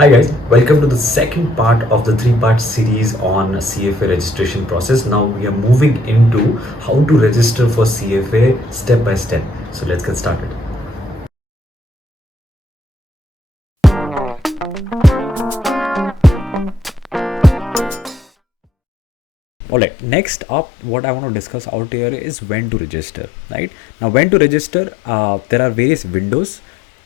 Hi guys, welcome to the second part of the three-part series on CFA registration process. Now we are moving into how to register for CFA step by step. So let's get started. Alright, next up what I want to discuss out here is when to register, right? Now when to register, there are various windows.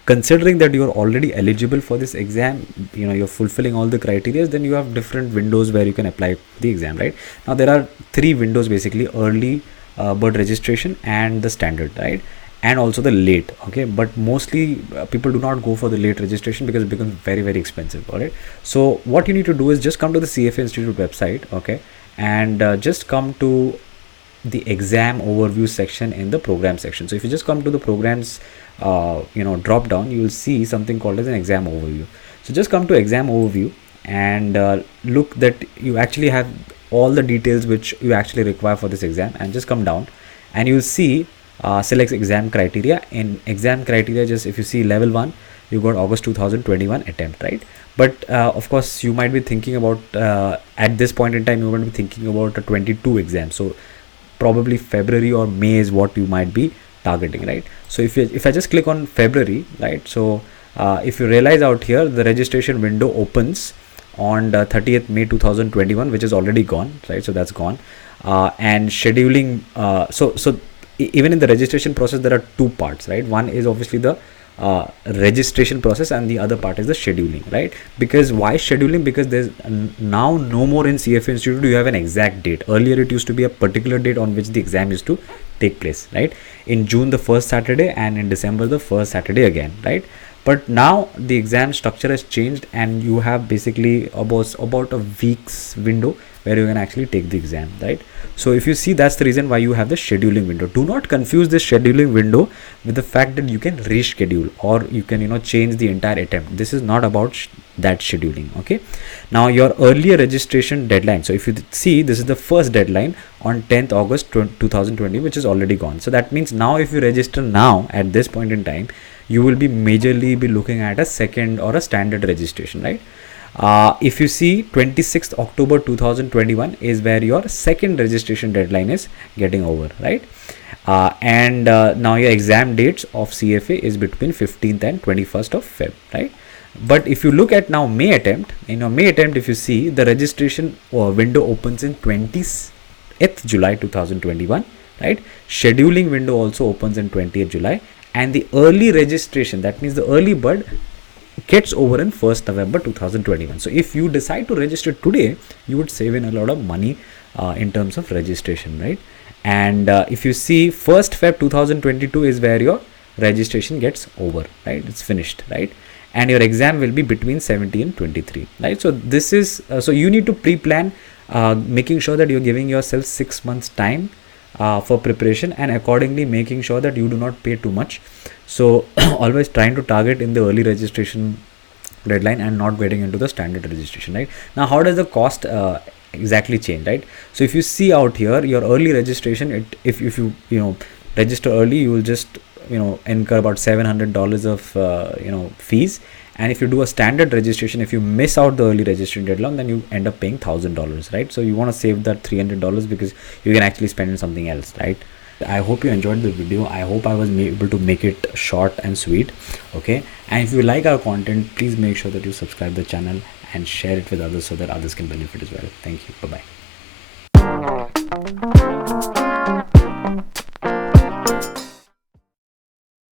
Considering that you are already eligible for this exam, you're fulfilling all the criteria, then you have different windows where you can apply the exam, right? Now there are three windows basically: early bird registration and the standard, right? And also the late. Okay, but mostly people do not go for the late registration because it becomes very expensive. All right, so what you need to do is just come to the CFA Institute website, okay, and just come to the exam overview section in the program section. So if you just come to the programs drop down, you will see something called as an exam overview. So just come to exam overview and look that you actually have all the details which you actually require for this exam, and just come down and you will see select exam criteria. In exam criteria, just if you see level 1, you got August 2021 attempt, right? But of course you might be thinking about at this point in time you might be thinking about a 22 exam, so probably February or May is what you might be targeting, right? So if I just click on February, right, so if you realize out here the registration window opens on the 30th May 2021, which is already gone, right? So that's gone. And scheduling, so even in the registration process there are two parts, right? One is obviously the registration process and the other part is the scheduling, right? Because why scheduling? Because there's now no more in CFA Institute you have an exact date. Earlier it used to be a particular date on which the exam used to take place, right? In June the first Saturday and in December the first Saturday again, right? But now the exam structure has changed and you have basically about a week's window where you can actually take the exam, right? So if you see, that's the reason why you have the scheduling window. Do not confuse this scheduling window with the fact that you can reschedule or you can change the entire attempt. This is not about that scheduling. Okay, now your earlier registration deadline, so if you see, this is the first deadline on 10th August 2020, which is already gone. So that means now if you register now at this point in time, you will be majorly be looking at a second or a standard registration, right? If you see, 26th October 2021 is where your second registration deadline is getting over, right? And now your exam dates of CFA is between 15th and 21st of Feb, right? But if you look at now May attempt, in your May attempt, if you see, the registration window opens in 20th July 2021, right? Scheduling window also opens in 20th July, and the early registration, that means the early bird, gets over in 1st November 2021. So if you decide to register today, you would save in a lot of money in terms of registration, right? And if you see, 1st Feb 2022 is where your registration gets over, right? It's finished, right? And your exam will be between 17 and 23, right? So this is so you need to pre-plan, making sure that you're giving yourself 6 months time for preparation, and accordingly making sure that you do not pay too much. So always trying to target in the early registration deadline and not getting into the standard registration, right? Now how does the cost exactly change, right? So if you see out here, your early registration, if you register early, you will just incur about $700 of fees. And if you do a standard registration, if you miss out the early registration deadline, then you end up paying $1,000, right? So you want to save that $300 because you can actually spend on something else, right? I hope you enjoyed the video. I hope I was able to make it short and sweet. Okay, and if you like our content, please make sure that you subscribe the channel and share it with others so that others can benefit as well. Thank you. Bye bye.